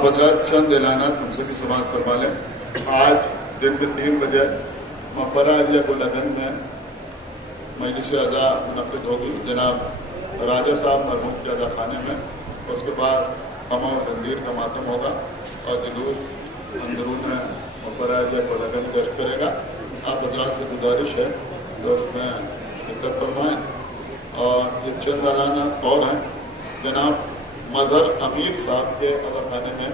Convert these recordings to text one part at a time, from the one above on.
آپ حضرات چند اعلانات ہم سے بھی سماعت فرما لیں۔ آج دن میں 3 بجے مقبرہ عالیہ گولگنج میں مجلس ادا منعقد ہوگی جناب راجہ صاحب مرحوم کے ادا خانے میں۔ اس کے بعد ہم اور تنظیر کا ماتم ہوگا اور جلوس اندرون مقبرہ عالیہ گولگنج گشت کرے گا۔ آپ حضرات سے گزارش ہے کہ اس میں شرکت فرمائیں۔ اور یہ چند اعلانات اور ہیں۔ جناب مظہر امیر صاحب کے ادا خانے میں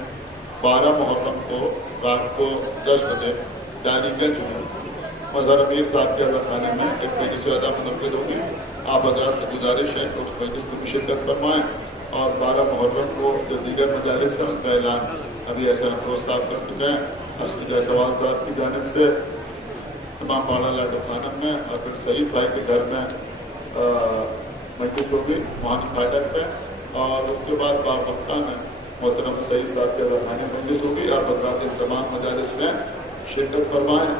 12 محرم کو رات کو 10 بجے ڈالی گنج میں مظہر امیر صاحب کے ادا خانے میں ایک مجلس ادا منعقد ہوگی۔ آپ حضرات سے گزارش ہے کہ اس مجلس میں بھی شرکت فرمائیں۔ اور 12 محرم کو جو دیگر مجالس ہیں ان کا اعلان ابھی احسان افروز صاحب کر چکے ہیں۔ حسن جیسوال صاحب کی جانب سے امام باڑہ لاڈو خانم میں اور پھر سعید بھائی کے گھر میں مجلس ہوگی موہن پھاٹک پہ، اور اس کے بعد بابختہ میں محترم سعید صاحب کے ادا خانے میں مجلس ہوگی۔ آپ حضرات ان تمام مجالس میں شرکت فرمائیں۔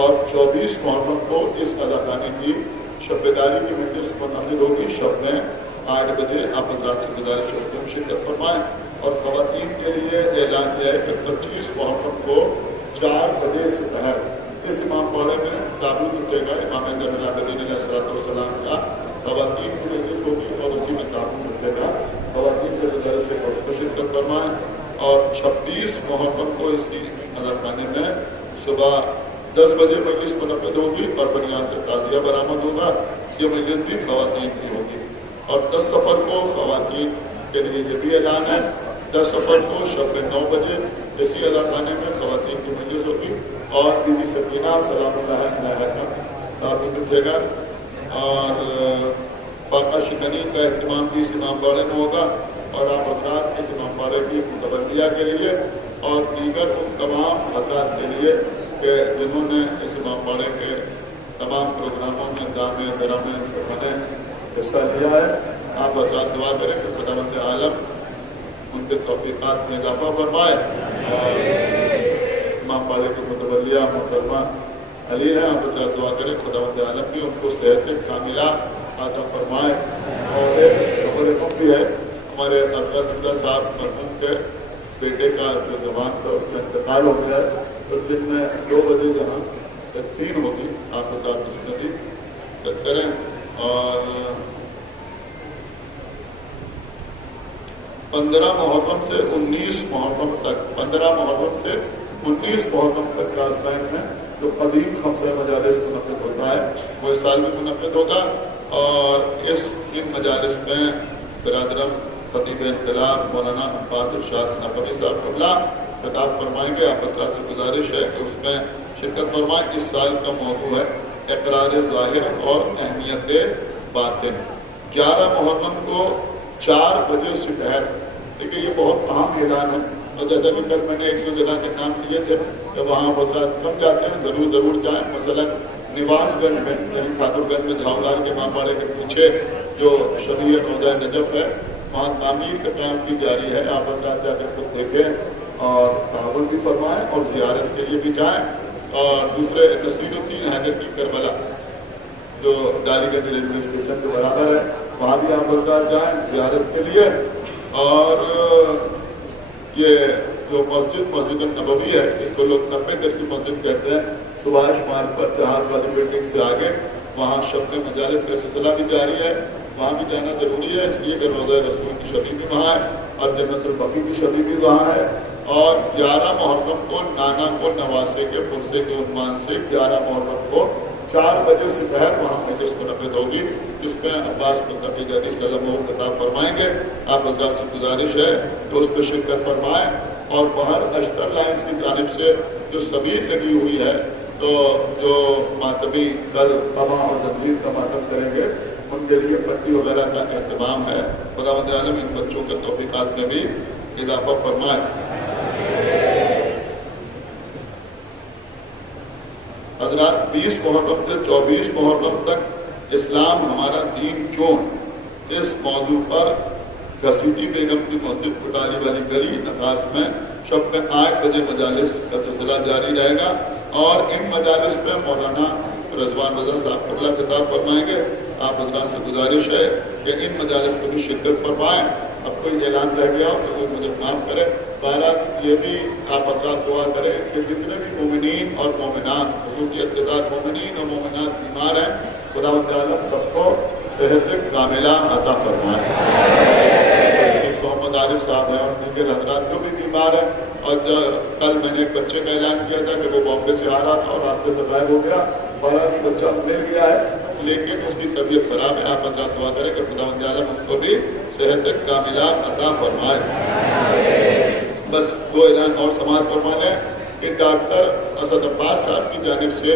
اور 24 محرم کو اس ادا خانے کی شب بیداری کی مجلس منعقد ہوگی شب میں 8 بجے۔ آپ حضرات سے گزارش ہے اس میں شرکت فرمائیں۔ اور خواتین کے لیے اعلان کیا ہے کہ 25 محرم کو 4 بجے سے پہر اس امام باڑے میں تابوت اٹھے گا امام العابدین علیہ السلام کا، خواتین کی مجلس ہوگی اور اسی میں تابوت اٹھے گا۔ خواتین سے گزارش ہے اس میں شرکت فرمائیں۔ اور 26 محرم کو اسی ادا خانے میں صبح 10 بجے مجلس منعقد ہوگی اور بنیاد سے تعزیہ برآمد ہوگا۔ یہ مجلس بھی خواتین کی ہوگی۔ اور 10 سفر کو خواتین کے لیے یہ بھی اعلان ہے، 10 سفر کو شب 9 بجے اسی ادا خانے میں خواتین کی مجلس ہوگی اور بی بی سکینہ سلام اللہ علیہا کا تابوت اٹھے گا۔ اور فاقہ شکنی کا اہتمام بھی اس امام باڑے میں ہوگا۔ اور آپ حضرات اس امام باڑے کی متولیہ کے لیے اور دیگر ان تمام حضرات کے لیے کہ جنہوں نے اس امام باڑے کے تمام پروگراموں میں دامے درامے سفنے حصہ لیا ہے، آپ حضرات دعا کریں کہ خداوند عالم ان کے توفیقات میں اضافہ فرمائے۔ اور امام باڑے کی متولیہ محترمہ علی ہیں، آپ حضرات دعا کریں خداوند عالم بھی ان کو صحت کاملہ عطا فرمائے۔ اور ایک خبر بھی ہے، ہمارے اطہر صاحب مرحوم کے بیٹے کا جو جوان تھا اس کا انتقال ہو گیا ہے، تو دن میں 2 بجے جہاں تدفین ہوگی آپ حضرات اس میں بھی شرکت کریں۔ اور 15 محرم سے 19 محرم تک 15 محرم سے 19 محرم تک کاسبین میں جو قدیم خمسہ مجالس منعقد ہوتا ہے وہ اس سال میں منعقد ہوگا۔ اور ان مجالس میں برادرم خطیب انقلاب مولانا عباس ارشاد نقوی صاحب قبلہ خطاب فرمائیں گے۔ آپ حضرات سے گزارش ہے کہ اس میں شرکت فرمائیں۔ اس سال کا موضوع ہے اقرار ظاہر اور اہمیت باطن۔ 11 محرم کو 4 بجے سے پہر، دیکھیے یہ بہت اہم اعلان ہے۔ اور جیسا کہ کل میں نے ایک دو جگہ کے نام لیے تھے کہ وہاں حضرات کم جاتے ہیں، ضرور جائیں۔ مثلا نواس گنج میں یعنی ٹھاکر گنج میں جھاؤلال کے امام باڑے کے پیچھے جو شبیہ روضہ نجف ہے وہاں تعمیر کا کام کی جاری ہے۔ آپ حضرات جا کر خود دیکھیں اور تعاون بھی فرمائیں اور زیارت کے لیے بھی جائیں۔ اور دوسرے نصیر الدین حیدر کی کربلا جو ڈالی گنج ریلوے اسٹیشن کے برابر ہے وہاں بھی آپ حضرات جائیں زیارت کے لیے۔ اور یہ جو مسجد النبوی ہے اس کو لوگ 90 گز کی مسجد کہتے ہیں، سبھاش مارگ پر جہاز والی بلڈنگ سے آگے، وہاں شب مجالس کا سلسلہ بھی جاری ہے، وہاں بھی جانا ضروری ہے، اس لیے کہ روضہ رسول کی شبی بھی وہاں ہے اور جنت البقیع کی شبی بھی وہاں ہے۔ اور 11 محرم کو نانا کو نواسے کے پرسے کے عنوان سے 11 محرم کو 4 بجے سے پہر وہاں مجلس منعقد ہوگی جس میں عباس متقی جدی صلی اللہ علیہ وسلم خطاب فرمائیں گے۔ آپ حضرات سے گزارش ہے کہ اس پہ شرکت فرمائیں۔ اور باہر اشتر لائنس کی جانب سے جو سبیر لگی ہوئی ہے تو جو ماتمی کل قبا اور تنظیر کا ماتم کریں گے ان کے لیے پٹی وغیرہ کا اہتمام ہے۔ خداوند عالم ان بچوں کے توفیقات میں بھی اضافہ فرمائے۔ حضرات 20 محرم سے 24 محرم تک اسلام ہمارا دین چون اس موضوع پر گھسیٹی بیگم کی مسجد پٹاری والی گلی نخاس میں شب میں 8 بجے مجالس کا سلسلہ جاری رہے گا۔ اور ان مجالس میں مولانا رضوان رضا صاحب قبلہ خطاب فرمائیں گے۔ آپ حضرات سے گزارش ہے کہ ان مجالس کو بھی شرکت فرمائیں۔ اب کوئی اعلان رہ گیا ہو تو وہ مجھے معاف کرے. بہرحال یہ بھی آپ حضرات دعا کریں کہ جتنے بھی مومنین اور مومنات خصوصیت کے ساتھ مومنین اور مومنات بیمار ہیں خداوند عالم سب کو صحت کاملہ عطا فرمائے. محمد عارف صاحب ہیں اور دیگر حضرات جو بھی بیمار ہیں, اور کل میں نے ایک بچے کا اعلان کیا تھا کہ وہ بامبے سے آ رہا تھا اور راستے سے غائب ہو گیا. بہرحال بچہ مل گیا ہے لیکن اس کی طبیعت خراب ہے. آپ حضرات دعا کریں کہ خداوند عالم اس کو بھی صحت کاملہ عطا فرمائے. بس دو اعلان اور سماعت فرما لیں کہ ڈاکٹر اسد عباس صاحب کی جانب سے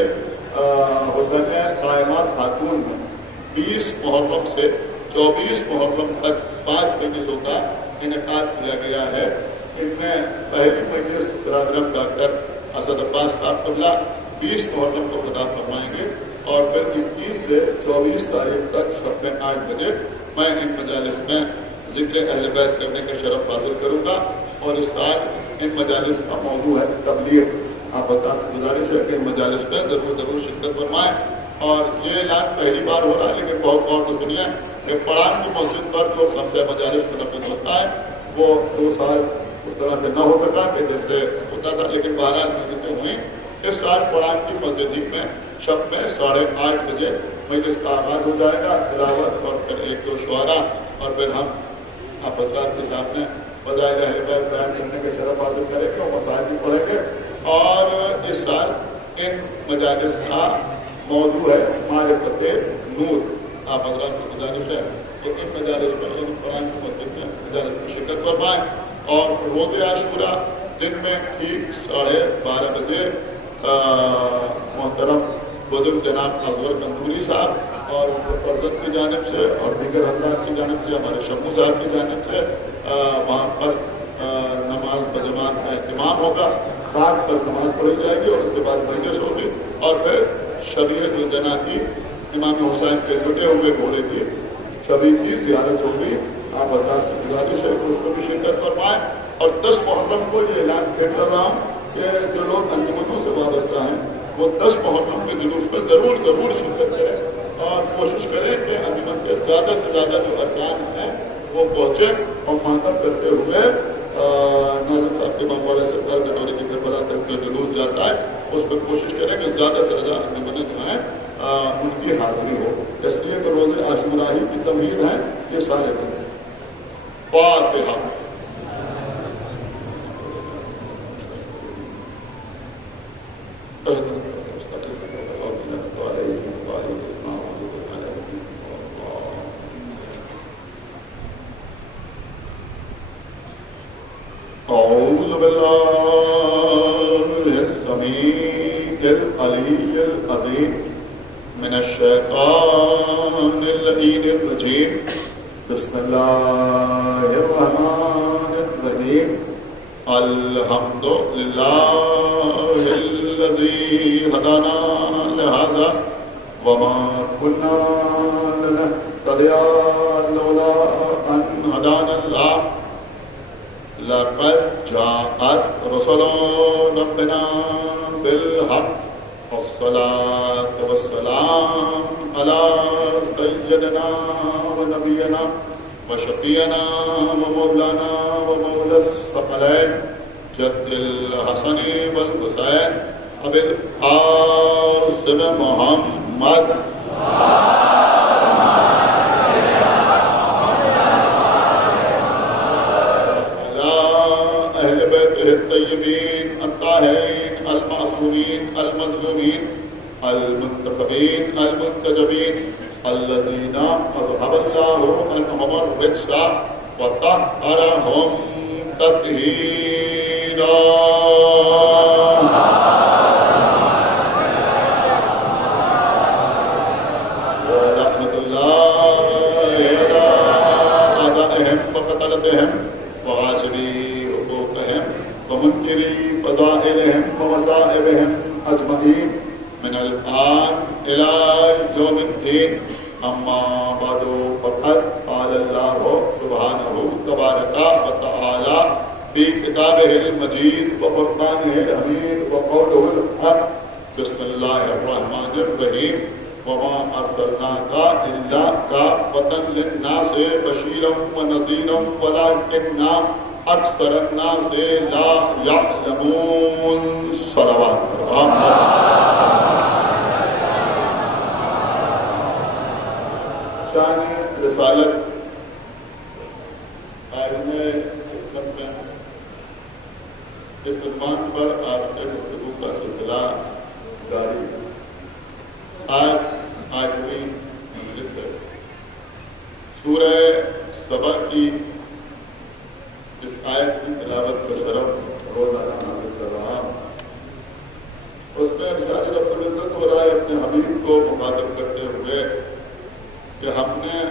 حسن قائمہ خاتون 20 محرم سے 24 محرم تک 5 مجلسوں کا انعقاد کیا گیا ہے. ان میں پہلی مجلس برادرم ڈاکٹر اسد عباس صاحب قبلہ 20 محرم کو خطاب فرمائیں گے اور پھر 21 سے 24 تاریخ تک شب میں 8 بجے میں ان مجالس میں ذکر اہل بیت کرنے کا شرف حاصل کروں گا. اور اس سال ان مجالس کا موضوع ہے تبلیغ. آپ حضرات سے گزارش ہے کہ ان مجالس میں ضرور شرکت فرمائیں. اور یہ اعلان پہلی بار ہو رہا ہے لیکن بہت غور سے سنیے کہ پڑان کی مسجد پر جو خمسہ مجالس منعقد ہوتا ہے وہ 2 سال اس طرح سے نہ ہو سکا کہ جیسے ہوتا تھا, لیکن بہرحال مجلسیں ہوئیں. اس سال پڑان کی مسجد میں شب میں 8:30 بجے مجلس کا آغاز ہو جائے گا, تلاوت اور پھر ایک دو شعرا اور پھر ہم آپ حضرات کے سامنے بدائے اہل بیت بیان کرنے کے شرف حاصل کریں گے اور مسائل بھی پڑھیں گے. اور اس سال ان مجالس کا موضوع ہے معرفت نور. آپ حضرات کی گزارش ہے کہ ان مجالس میں یعنی قرآن کی مسجد میں مجالس میں شرکت فرمائیں. اور روز عاشورہ دن میں ٹھیک 12:30 بجے محترم بزرگ جناب اصغر گنگولی صاحب اور فرزند کی جانب سے اور دیگر حضرات کی جانب سے ہمارے شمو صاحب کی جانب سے وہاں پر نماز بجماعت کا اہتمام ہوگا. خاک پر نماز پڑھی جائے گی اور اس کے بعد مجلس ہوگی اور پھر شریعت الجناح کی امام حسین کے لٹے ہوئے گھوڑے کی شبی کی زیارت ہوگی. آپ حضرات سے گزارش ہے کہ اس میں بھی شرکت فرمائیں. اور 10 محرم کو یہ اعلان پھر کر رہا ہوں کہ جو لوگ انجمنوں سے وابستہ ہیں وہ 10 محرم کے جلوس میں ضرور شرکت کریں اور کوشش کریں کہ انجمن کے زیادہ سے زیادہ جو ارکان ہیں وہ پہنچے اور ماتم کرتے ہوئے ناظم صاحب کے ماموالے سے گھر کی گھربرا تک جو جلوس جاتا ہے اس پر کوشش کریں کہ زیادہ سے زیادہ انجمنیں جو ہیں ان کی حاضری ہو. اس لیے کہ روز عاشورہ کی تمہید ہے یہ سارے دن. فاتحہ. أعوذ بالله السميع العلي العظيم من الشيطان اللعين الرجيم. بسم الله الرحمن الرحيم. الحمد لله الذي هدانا لهذا وما كنا لنهتدي لولا أن هدانا الله. لقد جاءت رسل ربنا بالحق والصلاة والسلام على سيدنا ونبينا وشفيعنا ومولانا ومولى الثقلين جد الحسن والحسين أبي القاسم محمد. الطيبين الطاهرين المعصومين المظلومين المنتخبين المنتجبين الذين أذهب الله عنهم الرجس وطهرهم تطهيرا. ورحمة الله إلى أعدائهم وقتلتهم وغاصبي حقوقهم ومنكري فضائلهم ومصائبهم أجمعين من الآن إلى يوم الدين. أما بعد فقد قال الله سبحانه تبارك وتعالى في كتابه المجيد وفرقانه الحميد وقوله الحق. بسم الله الرحمن الرحيم. وما ارسلناک الا کافۃ للناس بشیرا ونذیرا ولکن اکثر الناس لا یعلمون. صلوات شان رسالت اس عنوان پر آج سے گفتگو کا سلسلہ جاری. آج منزل ہے سورہ سبا کی اس آیت کی تلاوت کا شرف روزانہ حاصل کر رہا ہوں. اس میں ارشاد رب العزت ہو رہا ہے اپنے حبیب کو مخاطب کرتے ہوئے کہ ہم نے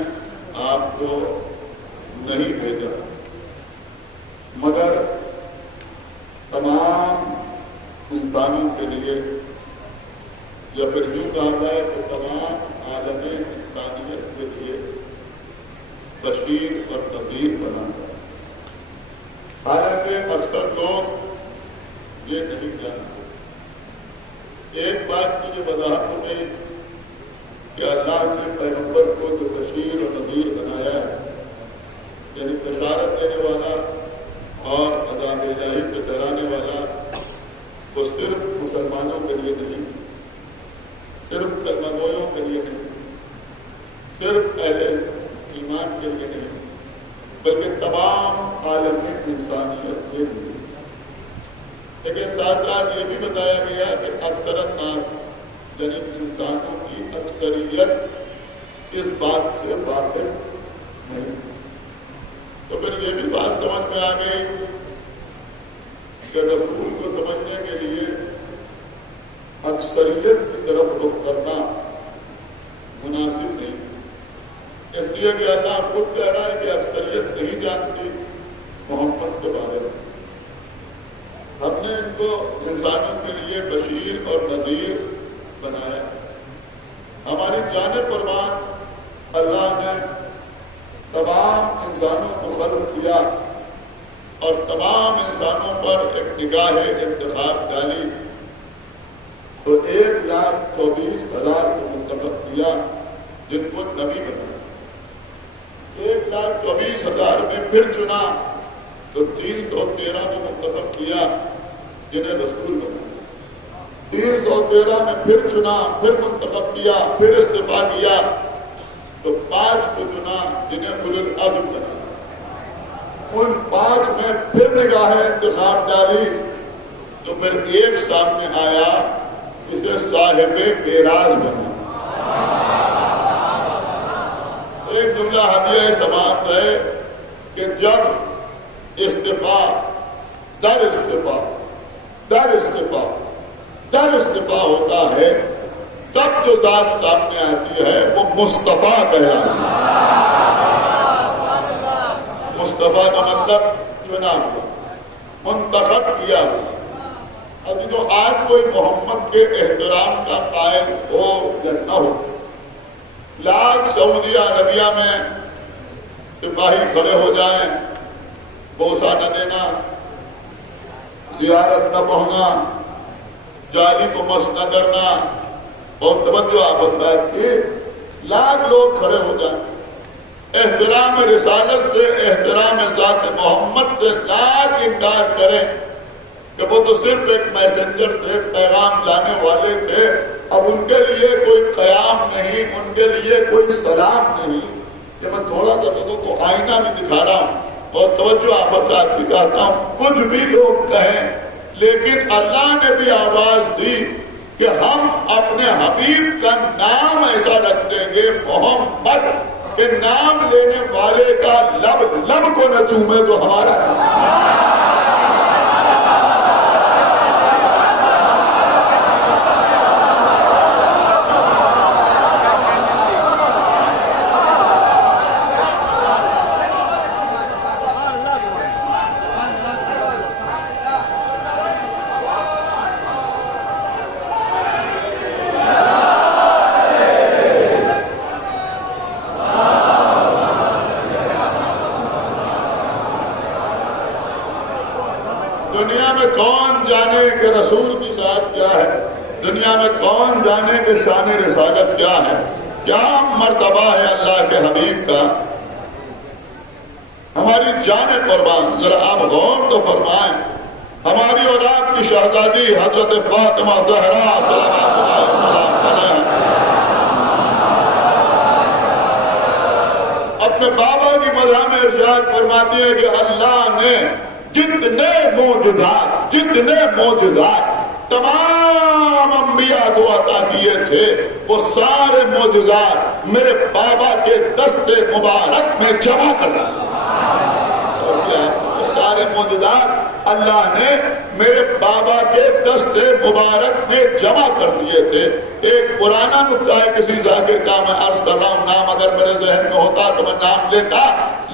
آپ کو نہیں بھیجا مگر تمام انسانوں کے لیے، یا پھر یوں کہا جائے کہ تمام عالم انسانیت کے لیے بشیر اور نذیر بنا ہے. حالانکہ اکثر لوگ یہ نہیں جانتے. ایک بات کی یہ وضاحت ہو گئی کہ اللہ نے پیغمبر کو جو بشیر اور نذیر بنایا ہے، یعنی بشارت دینے والا اور عذاب الہی سے ڈرانے والا، وہ صرف مسلمانوں کے لیے نہیں، صرف کلمہ گویوں کے لیے نہیں، صرف اہل ایمان کے لیے نہیں، بلکہ تمام عالم انسانیت کے لیے. لیکن ساتھ ساتھ یہ بھی بتایا گیا کہ اکثر الناس یعنی انسانوں کی اکثریت اس بات سے واقف نہیں. تو پھر یہ بھی بات سمجھ میں آ گئی کہ رسول کو سمجھنے کے لیے اکثریت کی طرف رخ کرنا مناسب نہیں. اس لیے کہ اللہ خود کہہ رہا ہے کہ اکثریت نہیں جانتی محمد کے بارے میں. ہم نے ان کو انسانوں کے لیے بشیر اور نذیر بنایا. ہماری جان پروان اللہ نے تمام انسانوں کو خلق کیا اور تمام انسانوں پر ایک نگاہ انتخاب ڈالی تو 1,24,000 کو منتخب کیا جن کو نبی بنایا. 1,24,000 میں پھر چنا تو 313 کو منتخب کیا جنہیں رسول بنایا. 313 میں پھر چنا، پھر منتخب کیا، پھر استعفیٰ کیا تو 5 کو چنا جنہیں اولو العزم بنا. ان 5 میں پھر نگاہ انتخاب ڈالی تو پھر ایک سامنے آیا جسے صاحب معراج بنا. ایک جملہ ہدیہ سماعت ہے کہ جب استعفیٰ در استعفیٰ در استعفیٰ در استعفاء ہوتا ہے تب جو ذات سامنے آتی ہے وہ مصطفیٰ کہلاتی ہے. مصطفیٰ کا مطلب چنا ہوا، منتخب کیا ہوا. اب جو آج کوئی محمد کے احترام کا قائل ہو یا نہ ہو، لاکھ سعودی عربیہ میں سپاہی کھڑے ہو جائیں، بوسہ نہ دینا، زیارت نہ پہنچنا، جالی کو مس نہ کرنا، اور توجہ آپ بات کی لاکھ لوگ کھڑے ہو جائیں، احترام رسالت سے، احترام ذات محمد سے لاکھ انکار کریں کہ وہ تو صرف ایک میسنجر تھے، پیغام لانے والے تھے، اب ان کے لیے کوئی قیام نہیں، ان کے لیے کوئی سلام نہیں. کہ میں تھوڑا سا لوگوں کو آئینہ بھی دکھا رہا ہوں اور توجہ آپ بات بھی کہتا ہوں، کچھ بھی لوگ کہیں لیکن اللہ نے بھی آواز دی کہ ہم اپنے حبیب کا نام ایسا رکھ دیں گے محمد کہ نام لینے والے کا لب لب کو نہ چومے تو ہمارا نام. دنیا میں کون جانے کہ رسول کی ذات کیا ہے. دنیا میں کون جانے کہ شان رسالت کیا ہے، کیا مرتبہ ہے اللہ کے حبیب کا. ہماری جان قربان، ذرا آپ غور تو فرمائیں. ہماری اور آپ کی شہزادی حضرت فاطمہ زہرا صلوات اللہ وسلم علیہا اپنے بابا کی مدح میں ارشاد فرماتی ہے کہ اللہ نے جتنے معجزات تمام انبیاء کو عطا کیے تھے، وہ سارے معجزات میرے بابا کے دست مبارک میں جمع کر ڈالے. اور کیا سارے معجزات اللہ نے میرے بابا کے دست مبارک میں جمع کر دیے تھے. ایک پرانا نکتہ ہے کسی ذاکر کا، میں عرض کر رہا ہوں، نام اگر میرے ذہن میں ہوتا تو میں نام لیتا،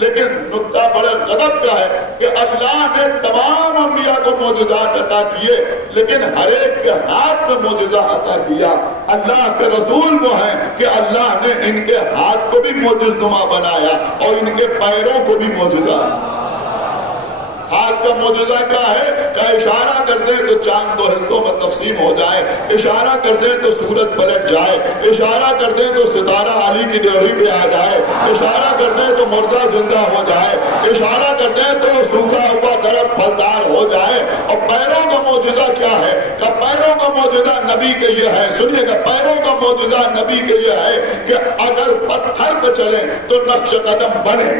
لیکن نکتہ بڑے غضب کا ہے کہ اللہ نے تمام انبیاء کو معجزات عطا کیے، لیکن ہر ایک کے ہاتھ میں معجزہ عطا کیا. اللہ کے رسول وہ ہیں کہ اللہ نے ان کے ہاتھ کو بھی معجز نما بنایا اور ان کے پیروں کو بھی معجزہ. ہاتھ کا معجزہ کیا ہے کہ اشارہ کرتے ہیں تو چاند دو حصوں میں تقسیم ہو جائے، اشارہ کرتے ہیں تو سورج پلٹ جائے، اشارہ کرتے ہیں تو ستارہ علی کی ڈیوری پہ آ جائے، اشارہ کرتے ہیں تو مردہ زندہ ہو جائے، اشارہ کرتے ہیں تو سوکھا ہوا درخت پھلدار ہو جائے. اور پیروں کا معجزہ کیا ہے کہ پیروں کا معجزہ نبی کے یہ ہے، سنیے گا، پیروں کا معجزہ نبی کے یہ ہے کہ اگر پتھر پہ چلیں تو نقش قدم بنے،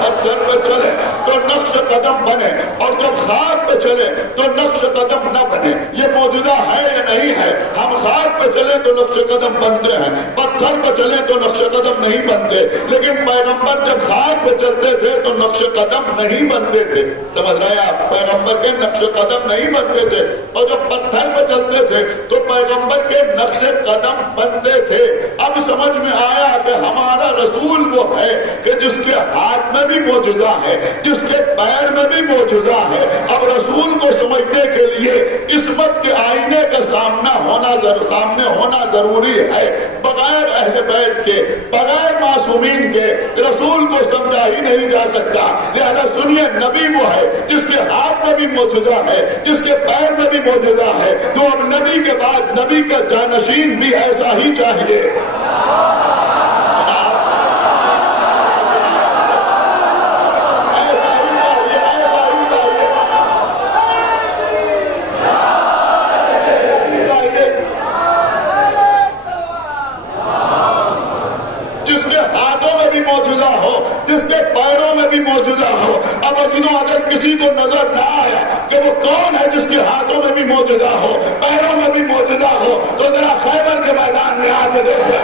پتھر پہ چلے تو نقش قدم بنے، اور جب خاک پہ چلے تو نقش قدم نہ بنے. یہ معجزہ ہے یا نہیں ہے؟ ہم خاک پہ چلے تو نقش قدم بنتے ہیں، پتھر پہ چلے تو نقش قدم نہیں بنتے. لیکن پیغمبر جب خاک پہ چلتے تھے تو نقش قدم نہیں بنتے تھے. سمجھ رہے ہیں آپ؟ پیغمبر کے نقش قدم نہیں بنتے تھے. اور جب پتھر پہ چلتے تھے تو پیغمبر کے نقش قدم بنتے تھے. اب سمجھ میں آیا کہ ہمارا رسول وہ ہے کہ جس کے ہاتھ میں بھی معجزہ ہے، جس کے پیر میں بھی معجزہ ہے. اب رسول کو سمجھنے کے لیے عصمت کے آئینے کا سامنے ہونا ضروری ہے. بغیر اہل بیت کے، بغیر معصومین کے رسول کو سمجھا ہی نہیں جا سکتا. لہذا سنیے، نبی وہ ہے جس کے ہاتھ میں بھی معجزہ ہے، جس کے پیر میں بھی معجزہ ہے. تو اب نبی کے بعد نبی کا جانشین بھی ایسا ہی چاہیے. جس کے پیروں میں بھی موجودہ ہو. اب اگر کسی کو نظر نہ آیا کہ وہ کون ہے جس کے ہاتھوں میں بھی موجودہ ہو، پیروں میں بھی موجودہ ہو، تو ذرا خیبر کے میدان میں آ کے دیکھ لیں.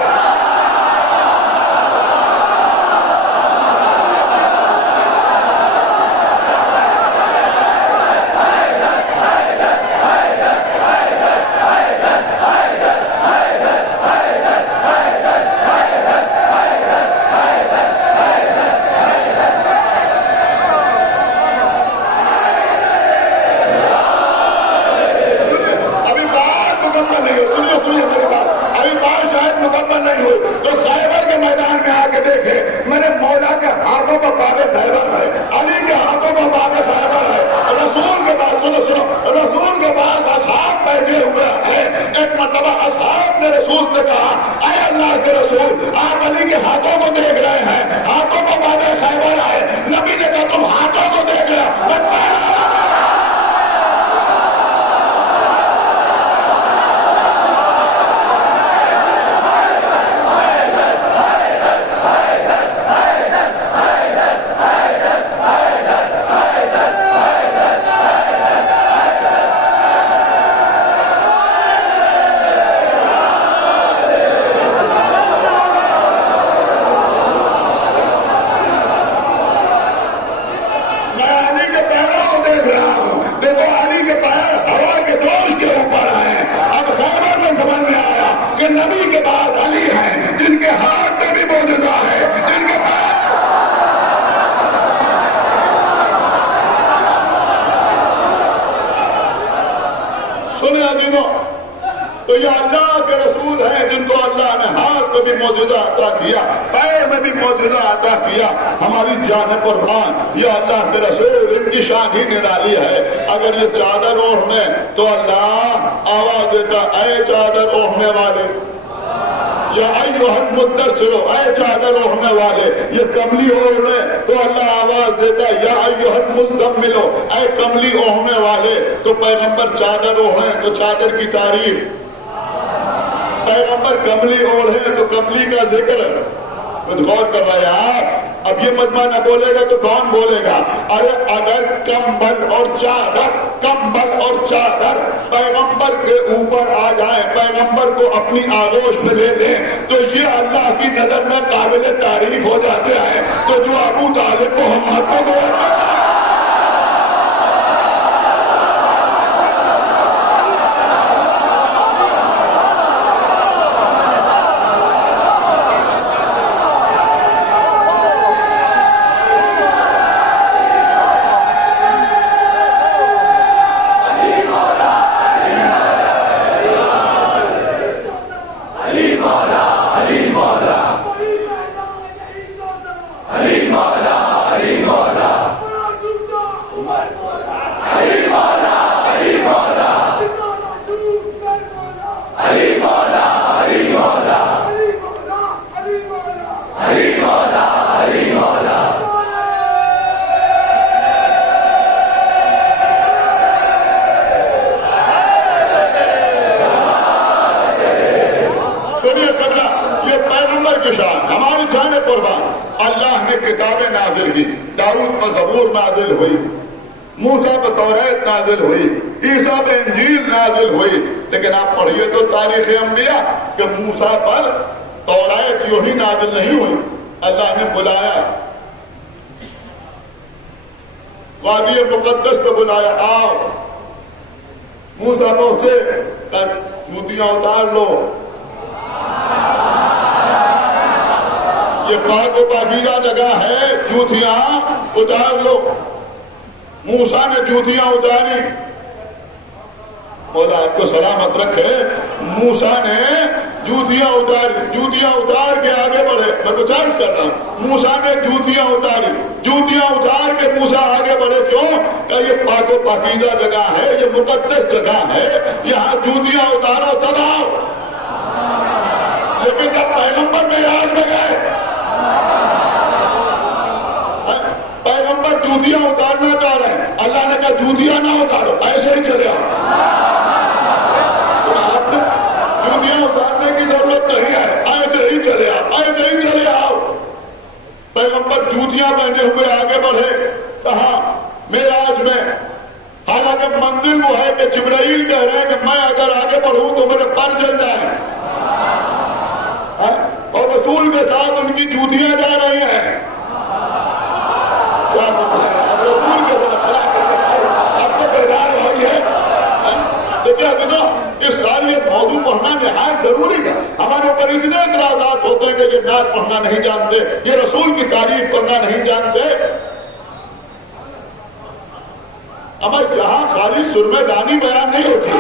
تو یہ اللہ کے رسول ہیں جن کو اللہ نے ہاتھ میں بھی معجزہ عطا کیا، پیر میں بھی معجزہ عطا کیا. ہماری جان قربان، یہ اللہ کے رسول ان کی شان ہی نرالی ہے. اگر یہ چادر اوڑھنے تو اللہ آواز دیتا اے چادر اوڑھنے والے، یا ایھا المدثر، اے چادر اوڑھنے والے. یہ کملی اوڑھ لے تو اللہ آواز دیتا یا ایھا المزمل، اے کملی اوڑھنے والے. تو پیغمبر چادر اوڑھے تو چادر کی تعریف، پیغمبر کملی اوڑھے تو کملی کا ذکر. کچھ غور کر رہا ہے یار. اب یہ مجمع نہ بولے گا تو کون بولے گا؟ ارے اگر کمبل اور چادر، کمبل اور چادر پیغمبر کے اوپر آ جائیں، پیغمبر کو اپنی آغوش میں لے لیں تو یہ اللہ کی نظر میں قابل تعریف ہو جاتے ہیں. تو جو ابو طالب محمد کو بولتا ہے موسیٰ پہ توریت نازل ہوئی، عیسیٰ پہ انجیل نازل ہوئی. لیکن آپ پڑھیے تو تاریخ انبیاء کہ موسیٰ پر توریت یوں ہی نازل نہیں ہوئی. اللہ نے بلایا، وادی مقدس کو بلایا، آؤ. موسیٰ پہنچے، جوتیاں اتار لو. یہ پاک و پاکیزہ جگہ ہے، جوتیاں اتار لو. موسیٰ نے جوتیاں اتاری، مولا آپ کو سلامت رکھے. موسیٰ نے جوتیاں اتاری، جوتیاں اتار کے آگے بڑھے. میں کچھ عرض کر رہا ہوں، موسیٰ نے جوتیاں اتاری، جوتیاں اتار کے موسیٰ آگے بڑھے. کیوں کہ یہ پاک و پاکیزہ جگہ ہے، یہ مقدس جگہ ہے، یہاں جوتیاں اتارو تب آؤ. لیکن جب پیغمبر معراج میں گئے، پیغمبر جوتیاں اتارنا چاہ رہے ہیں، اللہ نے کہا جوتیاں نہ اتارو، ایسے ہی چلے آؤ. آپ نے جوتیاں اتارنے کی ضرورت نہیں ہے، ایسے ہی چلے آؤ، ایسے ہی چلے آؤ. پیغمبر جوتیاں پہنے ہوئے آگے بڑھے. کہاں؟ معراج میں. حالانکہ منزل وہ ہے کہ جبرائیل کہہ رہے ہیں کہ میں اگر آگے بڑھوں تو میرے پر جل جائیں، اور رسول کے ساتھ ان کی جوتیاں جا رہی ہیں. رسول کے آپ سے بیدار ہوئی ہے. دیکھیے ابھی تو یہ ساری موضوع پڑھنا نہایت ضروری ہے. ہمارے اوپر اتنے اعتراضات ہوتے ہیں کہ یہ نعت پڑھنا نہیں جانتے، یہ رسول کی تعریف کرنا نہیں جانتے. ہمارے یہاں خالی سرمے دانی بیان نہیں ہوتی.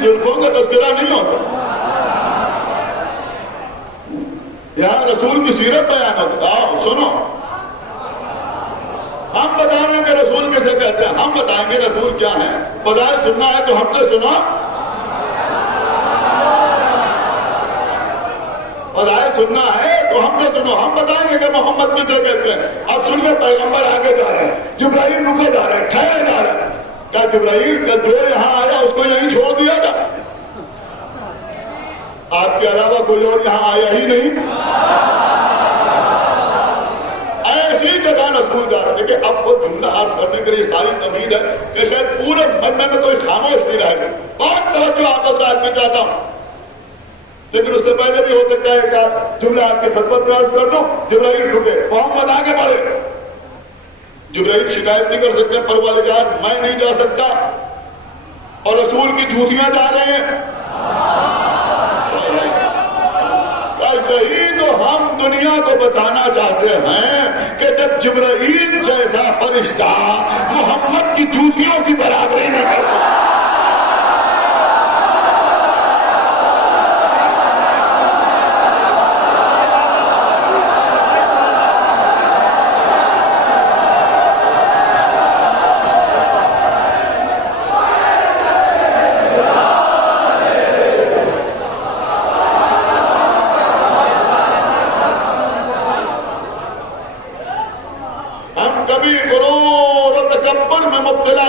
زلفوں کا تذکرہ نہیں ہوتا، یہاں رسول کی سیرت بیان ہوتا. آؤ سنو، ہم بتا رہے ہیں کہ رسول کیسے کہتے ہیں، ہم بتائیں گے رسول کیا ہے. فضائل سننا ہے تو ہم سے سنا، فضائل سننا ہے تو ہم سے سنو. ہم بتائیں گے کہ محمد کیسے کہتے ہیں. اب سنیے، پیغمبر آگے جا رہے ہیں، جبرائیل رکے جا رہے ہیں، ٹھہرے جا رہے ہیں. کیا جبرائیل کا جو یہاں آیا اس کو یہیں چھوڑ دیا تھا؟ آپ کے علاوہ کوئی اور یہاں آیا ہی نہیں. ایسی جگہ لیے ساری تمہید ہے کہ شاید پورے مجمع میں کوئی خاموش نہیں رہے گا. بہت توجہ آپ حضرات میں چاہتا ہوں، لیکن اس سے پہلے بھی ہو سکتا ہے کہ جملہ آپ کی خدمت میں عرض کر دوں. جبرائیل رکے، محمد آگے بڑھے. جبرائیل شکایت نہیں کر سکتے پروردگار میں نہیں جا سکتا اور رسول کی جھوٹیاں جا رہے ہیں. یہی تو ہم دنیا کو بتانا چاہتے ہیں کہ جب جبرائیل جیسا فرشتہ محمد کی جوتیوں کی برابری نہیں کر سکتا.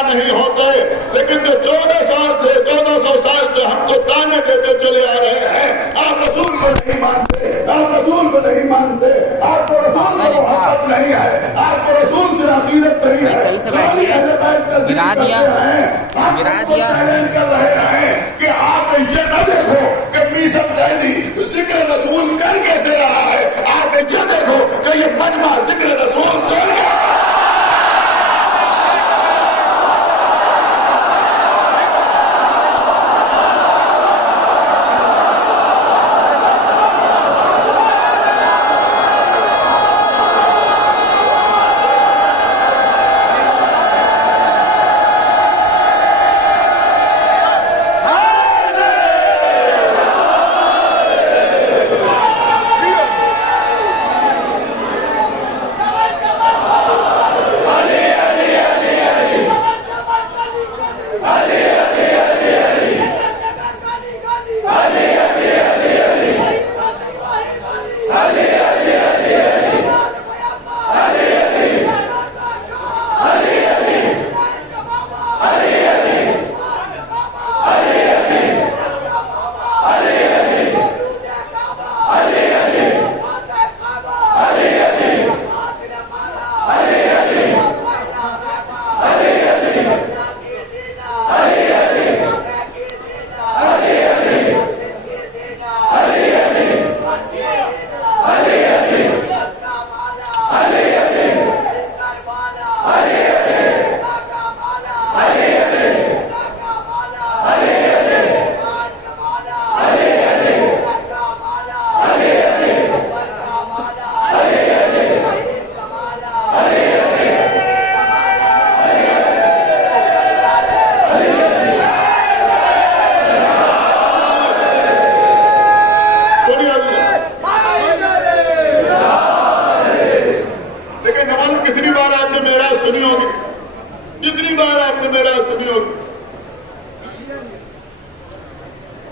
نہیں ہوتے، لیکن جو 1400 سال سے ہم کو تانے دیتے چلے آ رہے ہیں، آپ رسول کو نہیں مانتے، آپ رسول کو نہیں مانتے، آپ کو رسول کو محبت نہیں ہے، آپ کو رسول سے عقیدت نہیں ہے، گرا دیا کر رہے ہیں کہ آپ یہ نہ دیکھو کہ میثم زیدی ذکر رسول کر کیسے رہا ہے، آپ یہ دیکھو کہ یہ مجمع ذکر رسول سن گیا.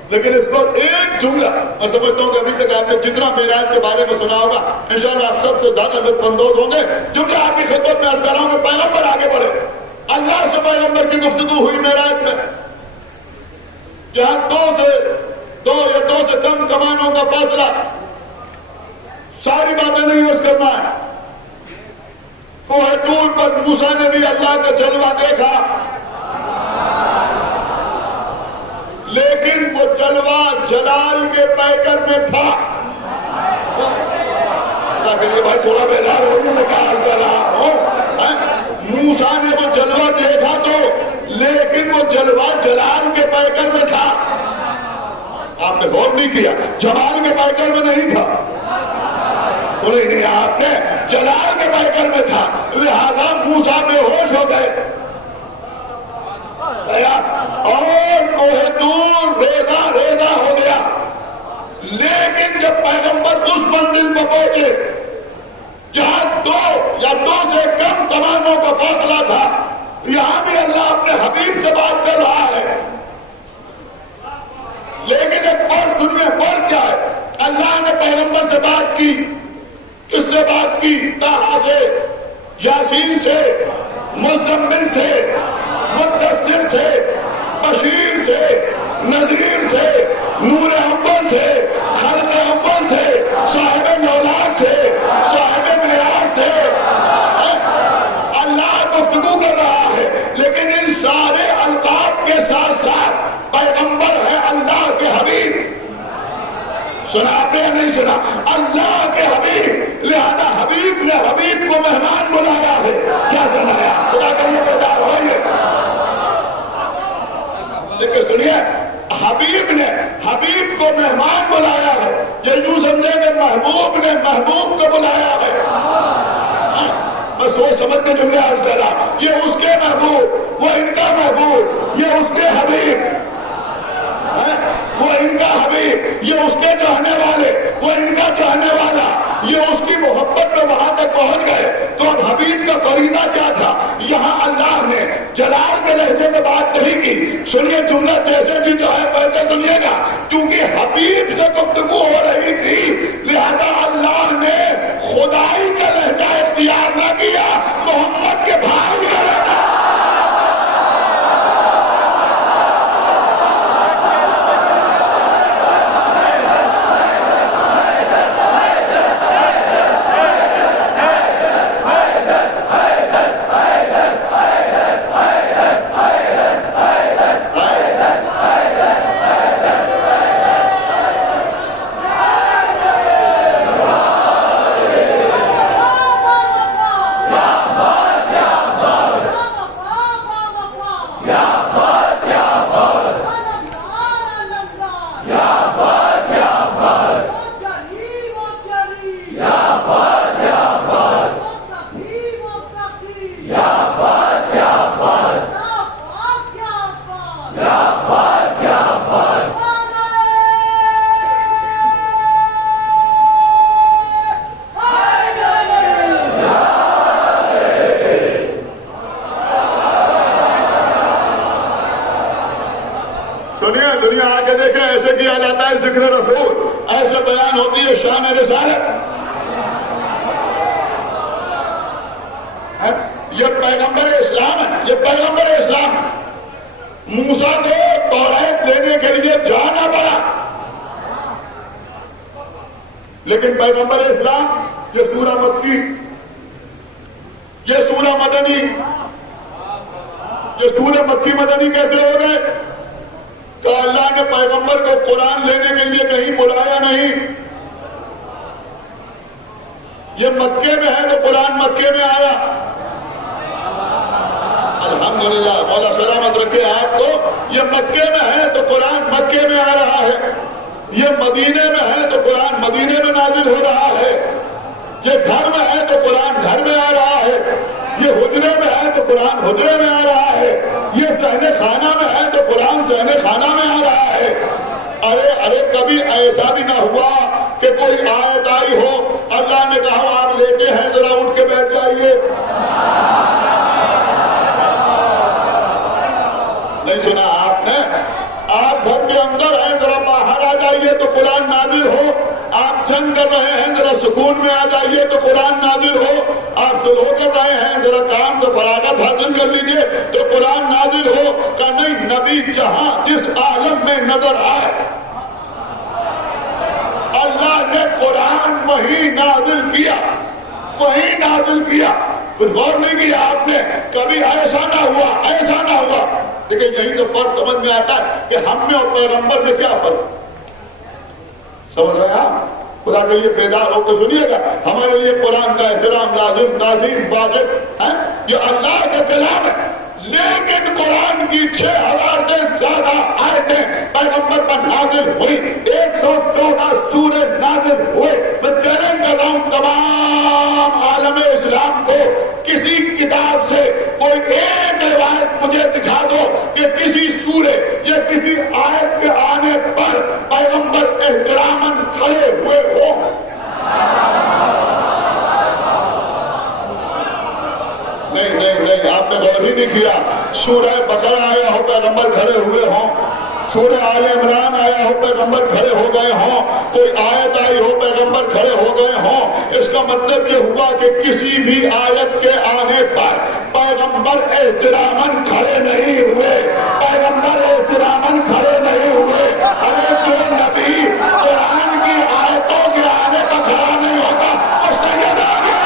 لیکن اس کو ایک جملہ میں سمجھتا ہوں کہ ابھی تک آپ نے جتنا معراج کے بارے میں سنا ہوگا انشاءاللہ آپ سب سے زیادہ لطف اندوز ہوں گے. جملہ آپ کی خدمت میں عرض کر رہا ہوں کہ پیغمبر آگے بڑھے. اللہ سے پیغمبر کی گفتگو ہوئی معراج میں، جہاں دو سے کم کمانوں کا فاصلہ، ساری باتیں نہیں عرض کرنا ہے. کوہ طور پر موسیٰ نے بھی اللہ کا جلوہ دیکھا، لیکن وہ جلوہ جلال کے پیکر میں تھا. بھائی تھوڑا بیدار ہو، میں کہا کر رہا ہوں، موسیٰ نے وہ جلوہ دیکھا تو، لیکن وہ جلوہ جلال کے پیکر میں تھا. آپ نے غور نہیں کیا، جلال کے پیکر میں نہیں تھا. سنی نہیں آپ نے، جلال کے پیکر میں تھا، لہذا موسیٰ بے ہوش ہو گئے اور کوہ طور ریزہ ہو گیا. لیکن جب پیغمبر اس منزل پر پہنچے جہاں دو سے کم کمانوں کا فاصلہ تھا، یہاں بھی اللہ اپنے حبیب سے بات کر رہا ہے. لیکن ایک فرق سنیے، فرق کیا ہے؟ اللہ نے پیغمبر سے بات کی، کس سے بات کی؟ طٰہٰ سے، یاسین سے، مزمل سے، مدثر سے، بشیر سے، نذیر سے، نور اول سے، خلق اول سے، صاحب لولاک سے، صاحب معراج سے. اللہ گفتگو کر رہا سنا اللہ کے حبیب، لہذا حبیب نے حبیب کو مہمان بلایا ہے. کیا سنایا؟ خدا کا یہ بیدار ہوئیے. لیکن سنیے، حبیب نے حبیب کو مہمان بلایا ہے. یہ یوں سمجھے کہ محبوب نے محبوب کو بلایا ہے. میں سوچ سمجھ کے جملے عرض کر رہا، یہ اس کے محبوب، وہ ان کا محبوب، یہ اس کے حبیب، وہ ان کا حبیب، یہ اس کے چاہنے والے، وہ ان کا چاہنے والا، یہ اس کی محبت میں وہاں تک پہنچ گئے. تو اب حبیب کا فریضہ کیا تھا؟ یہاں اللہ نے جلال کے لہجے میں بات نہیں کی. سنیے جملہ جیسے جی چاہے پہلے سنیے گا، کیونکہ حبیب سے گفتگو ہو رہی تھی، لہذا اللہ نے خدائی کا لہجہ اختیار نہ کیا، محمد کے بھائی کا لہجہ. دنیا آگے دیکھیں، ایسے کیا جاتا ہے ذکر رسول، ایسے بیان ہوتی ہے شان رسالت. یہ پیغمبر اسلام ہے، یہ پیغمبر اسلام ہے. موسیٰ کو توریت لینے کے لیے جانا پڑا، لیکن پیغمبر اسلام یہ سورہ مکی، یہ سورہ مدنی، یہ سورہ مکی مدنی کیسے ہو گئے؟ کہ اللہ نے پیغمبر کو قرآن لینے کے لیے کہیں بلایا نہیں. یہ مکے میں ہے تو قرآن مکے میں آیا. الحمدللہ، مولا سلامت رکھے آپ کو. یہ مکے میں ہے تو قرآن مکے میں آ رہا ہے. یہ مدینے میں ہے تو قرآن مدینے میں نازل ہو رہا ہے. یہ گھر میں ہے تو قرآن گھر میں آ رہا ہے. یہ حجرے میں ہے تو قرآن حجرے میں آ رہا ہے. یہ صحن خانہ میں ہے تو قرآن صحن خانہ میں آ رہا ہے. ارے کبھی ایسا بھی نہ ہوا کہ کوئی آیت آئی ہو، اللہ نے کہا آپ لیتے ہیں ذرا اٹھ کے بیٹھ جائیے. نہیں سنا آپ نے؟ آپ گھر کے اندر ہیں ذرا باہر آ جائیے تو قرآن نازل ہو. آپ جنگ کر رہے ہیں ذرا سکون میں آ جائیے تو قرآن نازل ہو. آپ سلو کر رہے ہیں ذرا کام سے فراغت حاصل کر لیجئے تو قرآن نازل ہو. کہ نہیں، نبی جہاں جس عالم میں نظر آئے اللہ نے قرآن وہی نازل کیا، وہی نازل کیا. کچھ غور نہیں کیا آپ نے؟ کبھی ایسا نہ ہوا، ایسا نہ ہوا. لیکن یہی تو فرق سمجھ میں آتا ہے کہ ہم میں اور پیغمبر میں کیا فرق. سمجھ رہے ہیں آپ؟ خدا کے لیے بیدار ہو کے سنیے گا. ہمارے لیے قرآن کا احترام لازم، تعظیم، واجب ہے. یہ اللہ کا کلام ہے، لیکن قرآن کی 6000 سے زیادہ آیتیں پیغمبر پر نازل ہوئی، 114 سورے نازل ہوئے. میں چیلنج کر رہا ہوں تمام عالم اسلام کو، کسی کتاب سے کوئی ایک روایت مجھے دکھا دو کہ کسی سورے یا کسی آیت کے آنے پر پیغمبر احتراماً کھڑے ہوئے ہو. نہیں، آپ نے غور ہی نہیں کیا. سورہ بقرہ آیا ہو پیغمبر کھڑے ہوئے ہوں، سورہ آل عمران آیا ہو پیغمبر کھڑے ہو گئے ہوں، کوئی آیت آئی ہو پیغمبر کھڑے ہو گئے ہوں. اس کا مطلب یہ ہوا کہ کسی بھی آیت کے آنے پر پیغمبر احتراماً کھڑے نہیں ہوئے، پیغمبر احتراماً کھڑے نہیں ہوئے. ارے جو نبی قرآن کی آیتوں کے آنے پر کھڑا نہیں ہوتا وہ سید آ گیا.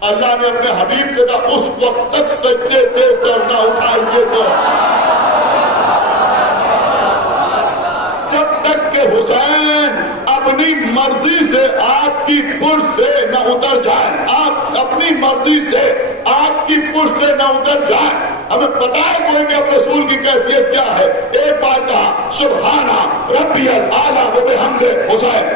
اللہ نے اپنے حبیب سے کہا اس وقت تک سجدے سے سر نہ اٹھائیے تو جب تک کہ حسین اپنی مرضی سے آپ کی پشت سے نہ اتر جائیں، آپ اپنی مرضی سے آپ کی پشت سے نہ اتر جائیں۔ ہمیں پتہ ہے کوئی کہ اب رسول کی کیفیت کیا ہے۔ ایک بار کہا سبحانہ ربی الاعلیٰ و بحمد حسین،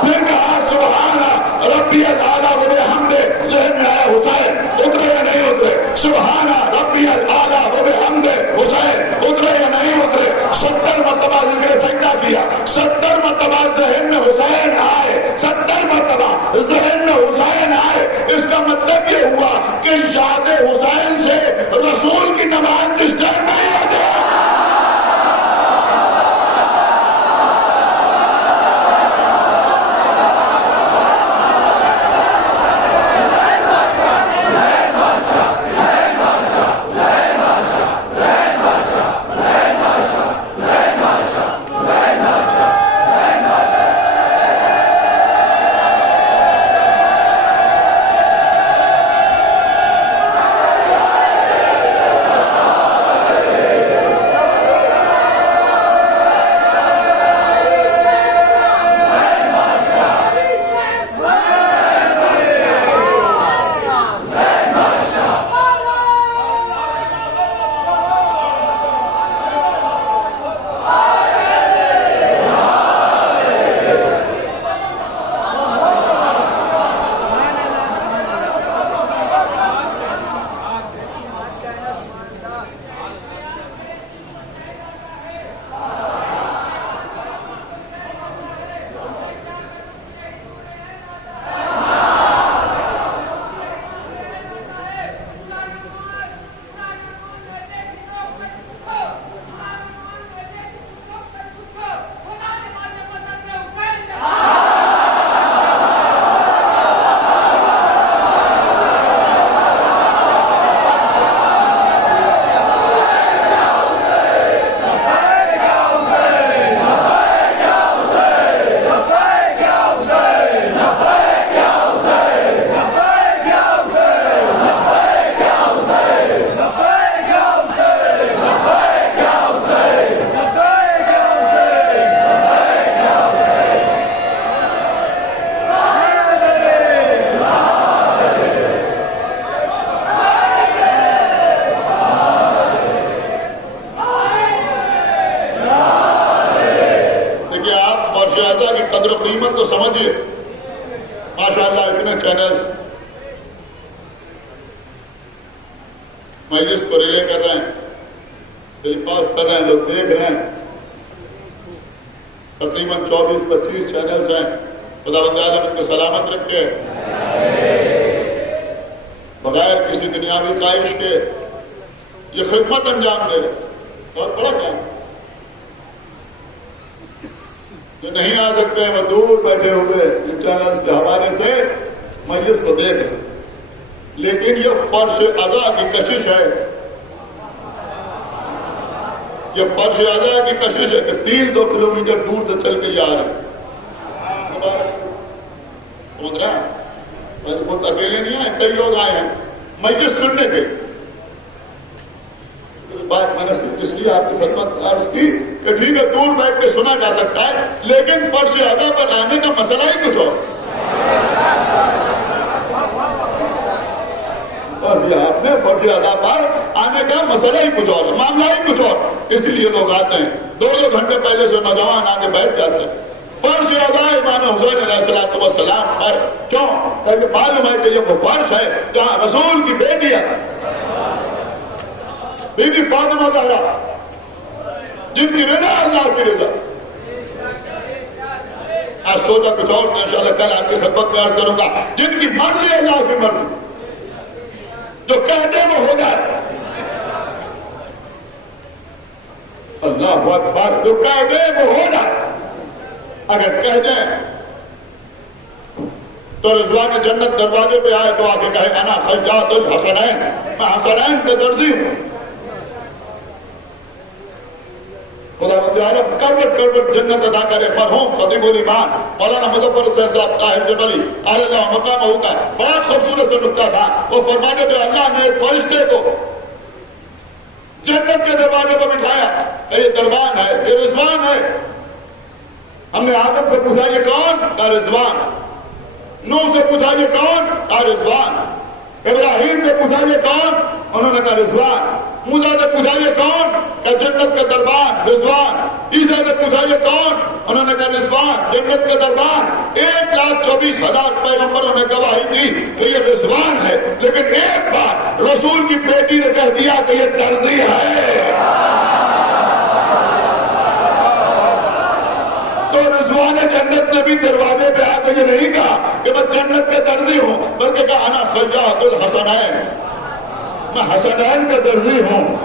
پھر کہا سبحانہ ربی الاعلیٰ و بحمد، ذہن میں آیا حسین اترے یا نہیں اترے، سبحانہ ربی الاعلیٰ و بحمد حسین اترے یا نہیں اترے، 70 مرتبہ ذکر سجدہ کیا، 70 مرتبہ ذہن میں حسین آئے، 70 مرتبہ ذہن میں حسین آئے۔ اس کا مطلب یہ ہوا کہ یاد حسین سے رسول کی نماز ڈسٹرب نہیں ہوتے۔ قیمت تو سمجھئے۔ ماشاءاللہ اتنے چینلز مجلس کو ریلے کر رہے ہیں، ٹیلی کاسٹ کر رہے ہیں، لوگ دیکھ رہے ہیں۔ تقریباً 24-25 چینلز ہیں۔ خدا بند عالم ان کو سلامت رکھے، بغیر کسی دنیاوی خواہش کے یہ خدمت انجام دے رہے۔ بہت بڑا کام جو نہیں آ سکتے ہیں وہ دور بیٹھے ہوئے یہ چینلز کے حوالے سے مجلس کو دیکھ رہے، لیکن یہ فرش ادا کی کشش ہے، یہ فرش ادا کی کشش ہے کہ 300 کلومیٹر دور سے چل کے یہ آ رہے ہیں۔ سمجھ رہے ہیں؟ خود اکیلے نہیں آئے، کئی لوگ آئے ہیں مجلس سننے کے۔ بات میں نے صرف اس لیے آپ کی خدمت عرض کی کہ ٹھیک ہے دور بیٹھ کے سنا جا سکتا ہے، لیکن فرش ادا پر آنے کا مسئلہ ہی کچھ اور۔ ابھی آپ نے فرش ادا پر آنے کا مسئلہ ہی کچھ اور، معاملہ ہی کچھ اور، اسی لیے لوگ آتے ہیں 2-2 گھنٹے پہلے سے نوجوان آ کے بیٹھ جاتے ہیں فرش ادا امام حسین علیہ السلام پر۔ کیوں؟ کہ معلوم ہے کہ یہ وہ فرش ہے جہاں رسول کی بیٹی ہے بی بی فاطمہ زہرا، جن کی رضا اللہ کی رضا۔ آج سوچا کچھ اور، انشاءاللہ کل آپ کی خدمت میں عرض کروں گا، جن کی مرضی اللہ کی مرضی، جو کہتے وہ ہو جائے۔ اللہ اکبر، جو کہتے وہ ہو جائے۔ اگر کہہ دیں تو رضوان جنت دروازے پہ آئے تو آگے کہے انا خیاط الحسنین، میں حسنین کے درزی ہوں۔ خدا بند عالم کروٹ کروٹ جنت ادا کرے. مرحوم خطیب الایمان مولانا مظفر حسین صاحب طاہر جبلی اللہ مقام ہوتا ہے, بڑا خوبصورت سے نکتہ تھا. وہ فرماتے تھے اللہ نے ایک فرشتے کو جنت کے دروازے پر بٹھایا کہ یہ دربان ہے, یہ رضوان ہے. ہم نے آدم سے پوچھا یہ کون؟ کہا رضوان. نوح سے پوچھا یہ کون؟ کہا رضوان. ابراہیم نے پوچھا یہ کون؟ انہوں نے کہا رضوان. موسیٰ نے پوچھا یہ کون؟ کہ جنت کا دربان رضوان. عیسیٰ نے پوچھا یہ کون؟ انہوں نے کہا رضوان, جنت کا دربان. 1,24,000 پیغمبروں نے گواہی دی کہ یہ رضوان ہے, لیکن ایک بار رسول کی بیٹی نے کہہ دیا کہ یہ درزی ہے. تو رضوان جنت نے بھی دروازے پہ آ کے یہ نہیں کہا کہ میں جنت کے درزی ہوں, بلکہ کہا انا خیاط الحسنین, میں حسنین کا درزی ہوں,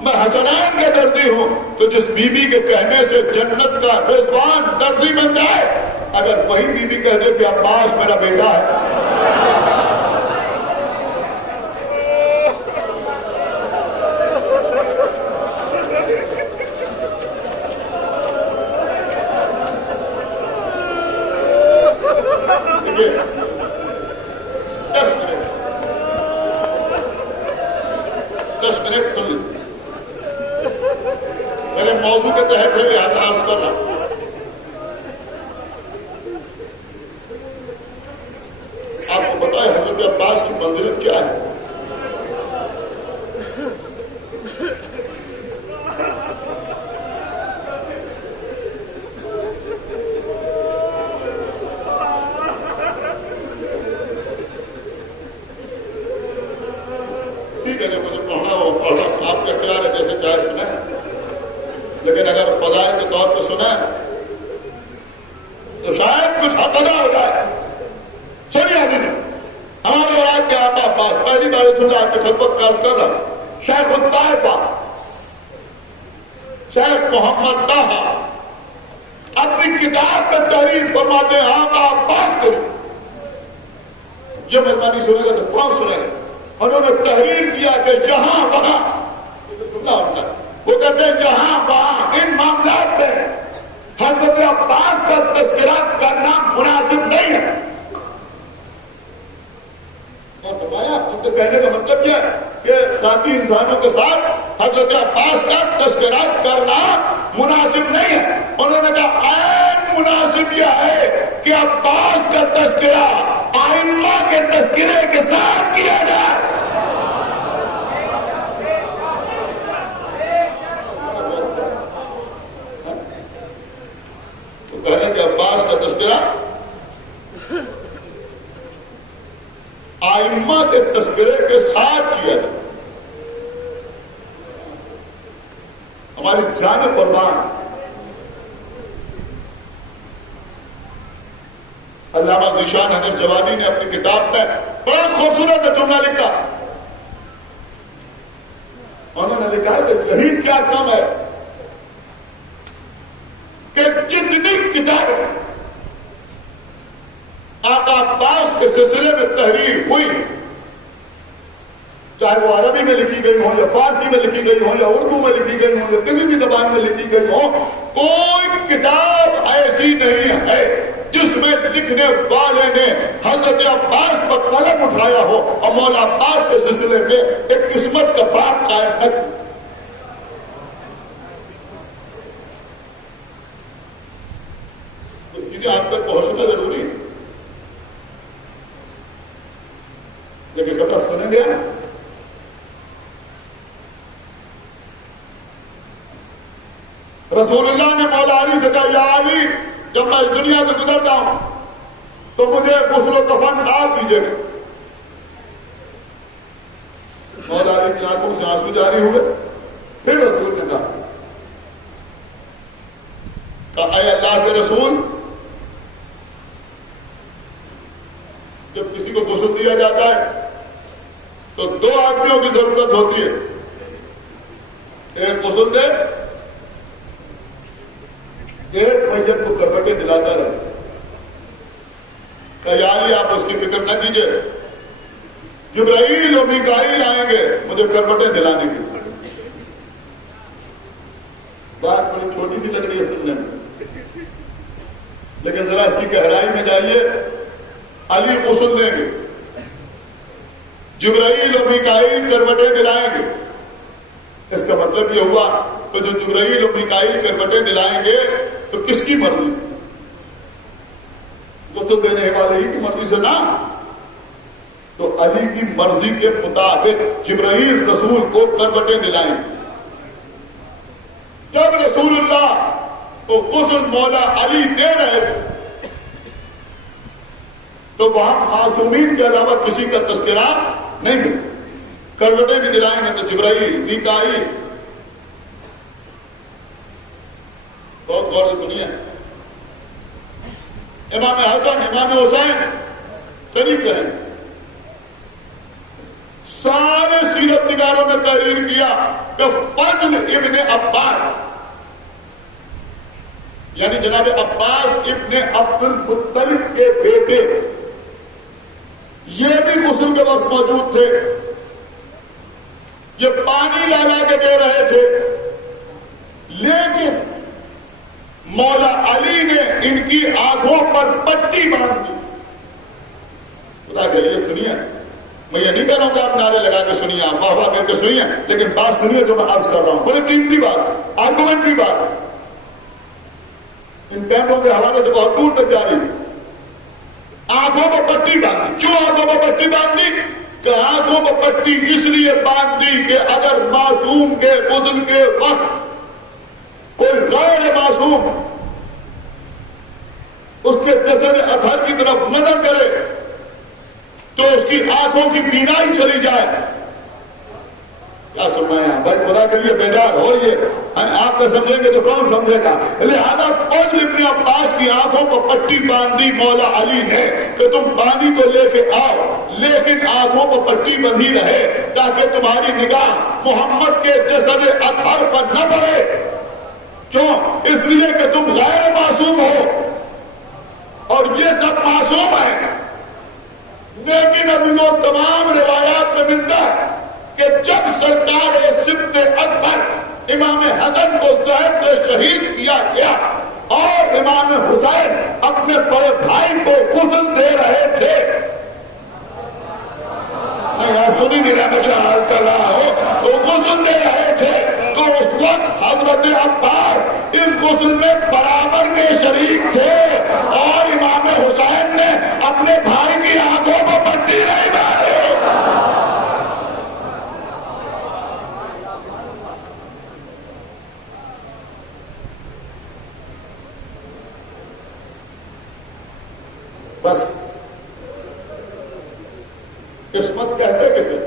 میں حسنین کا درزی ہوں. تو جس بی بی کے کہنے سے جنت کا رضوان درزی بن جائے, اگر وہی بی بی کہہ دے کہ عباس میرا بیٹا ہے, موضوع کے تحت ہے یہ عرض کر رہا. آپ کو پتا ہے حضرت عباس کی منزلت کیا ہے؟ ٹھیک ہے, جب مجھے پڑھنا ہو پڑھنا, آپ کا خیال ہے جیسے چاہے سنیں, لیکن اگر فضائل کے طور پہ سنیں تو شاید کچھ حق ادا ہو جائے. چلیے آدمی ہمارے اور آپ کے آقا عباس, پہلی بار سن رہا آپ کی خدمت کا عرض کر رہا, شیخ الطائفہ شیخ محمد طاہا اپنی کتاب میں تحریر فرماتے ہیں آقا عباس کو. یہ مہربانی سنے گا تو کون سنے گا؟ انہوں نے تحریر کیا کہ جہاں وہاں, وہ کہتے ہیں جہاں وہاں ان معاملات میں حضرت عباس کا تذکرہ کرنا مناسب نہیں ہے. اور فرمایا ان کے کہنے کا مطلب یہ ہے کہ ذاتی انسانوں کے ساتھ حضرت عباس کا تذکرہ کرنا مناسب نہیں ہے. انہوں نے کہا عین مناسب یہ ہے کہ عباس کا تذکرہ ائمہ کے تذکرے کے ساتھ کیا جائے. کہنے کہ عباس کا تذکرہ ائمہ کے تذکرے کے ساتھ کیا. ہماری جان قربان علامہ ذیشان حنف جوادی نے اپنی کتاب میں بڑا خوبصورت جملہ لکھا. انہوں نے لکھا کہ یہی کیا کام ہے کہ جتنی کتابیں آقا عباس کے سلسلے میں تحریر ہوئی, چاہے وہ عربی میں لکھی گئی ہوں یا فارسی میں لکھی گئی ہوں یا اردو میں لکھی گئی ہوں یا کسی بھی زبان میں لکھی گئی ہوں, کوئی کتاب ایسی نہیں ہے جس میں لکھنے والے نے حضرت عباس پر قلم اٹھایا ہو اور مولا عباس کے سلسلے میں ایک قسمت کا بات قائم نہ کی. آپ تک پہنچنا ضروری ہے, لیکن کب تک سنیں گے؟ رسول اللہ نے مولا علی سے کہا یا علی, جب میں اس دنیا سے گزر جاؤں تو مجھے غسل و کفن ڈال دیجیے گا. مولا علی کی آنکھوں سے آنسو جاری ہوئے. پھر رسول نے کہا اے اللہ کے رسول, جب کسی کو غسل دیا جاتا ہے تو 2 آدمیوں کی ضرورت ہوتی ہے. ایک غسل دے, ایک میت کو کروٹیں دلاتا رہے. کہ یا علی آپ اس کی فکر نہ کیجیے, جبرائیل اور میکائیل آئیں گے مجھے کروٹیں دلانے کی. بڑی چھوٹی سی لگ رہی ہے سننے میں، لیکن ذرا اس کی گہرائی میں جائیے. علی غسل دیں گے، جبرائیل و میکائیل کروٹیں دلائیں گے. اس کا مطلب یہ ہوا کہ جو جبرائیل و میکائیل کروٹیں دلائیں گے تو کس کی مرضی؟ غسل دینے والے ہی کی مرضی سے نہ. تو علی کی مرضی کے مطابق جبرائیل رسول کو کروٹیں دلائیں. جب رسول اللہ کو غسل مولا علی دے رہے تھے تو وہاں معصومین کے علاوہ کسی کا تذکرہ نہیں ہے. کروٹیں بھی دلائیں گے تو جبرائیل، میکائیل. بہت غور سے سنیے. امام حسن، امام حسین قریب رہے. سارے سیرت نگاروں نے تحریر کیا کہ فضل ابن عباس یعنی جناب عباس ابن عبد المطلب کے بیٹے یہ بھی غسل کے وقت موجود تھے. یہ پانی لا لا کے دے رہے تھے، لیکن مولا علی نے ان کی آنکھوں پر پٹی باندھ دی. خدا کہ یہ سنیے، میں یہ نہیں کہہ رہا ہوں کہ آپ نعرے لگا کے سنیے، آپ واہ واہ کر کے سنیے، لیکن بات سنیے جو میں عرض کر رہا ہوں. بڑی قیمتی بات، آرگومنٹری بات، ان کیمروں کے حوالے سے بہت دور تک جاری. آنکھوں پر پٹی باندھی. کیوں آنکھوں پر پٹی باندھی؟ کہ آنکھوں پر پٹی اس لیے باندھی کہ اگر معصوم کے غسل کے وقت کوئی غیر معصوم اس کے جسد اطہر کی طرف نظر کرے تو اس کی آنکھوں کی بینائی چلی جائے. کیا سننا ہے بھائی؟ خدا کے لیے بیدار ہوئیے. آپ نے سمجھیں گے تو کون سمجھے گا؟ لہذا فضل ابن عباس کی آنکھوں پر پٹی باندھی مولا علی نے کہ تم پانی کو لے کے آؤ، لیکن آنکھوں پر پٹی بندھی رہے تاکہ تمہاری نگاہ محمد کے جسد اطہر پر نہ پڑے. کیوں؟ اس لیے کہ تم غیر معصوم ہو اور یہ سب معصوم ہیں. لیکن ابھی وہ تمام روایات میں ملتا ہے کہ جب سرکار سبط اکبر امام حسن کو زہر سے شہید کیا گیا اور امام حسین اپنے بڑے بھائی کو غسل دے رہے تھے، میں یہاں سنی نہیں رہا، بچہ حال کر رہا ہو، تو غسل دے رہے تھے تو اس وقت حضرت عباس اس غسل میں برابر میں شریک تھے اور امام حسین نے اپنے بھائی کی آنکھوں پر پٹی نہیں باندھی. بس عصمت کہتے کسے؟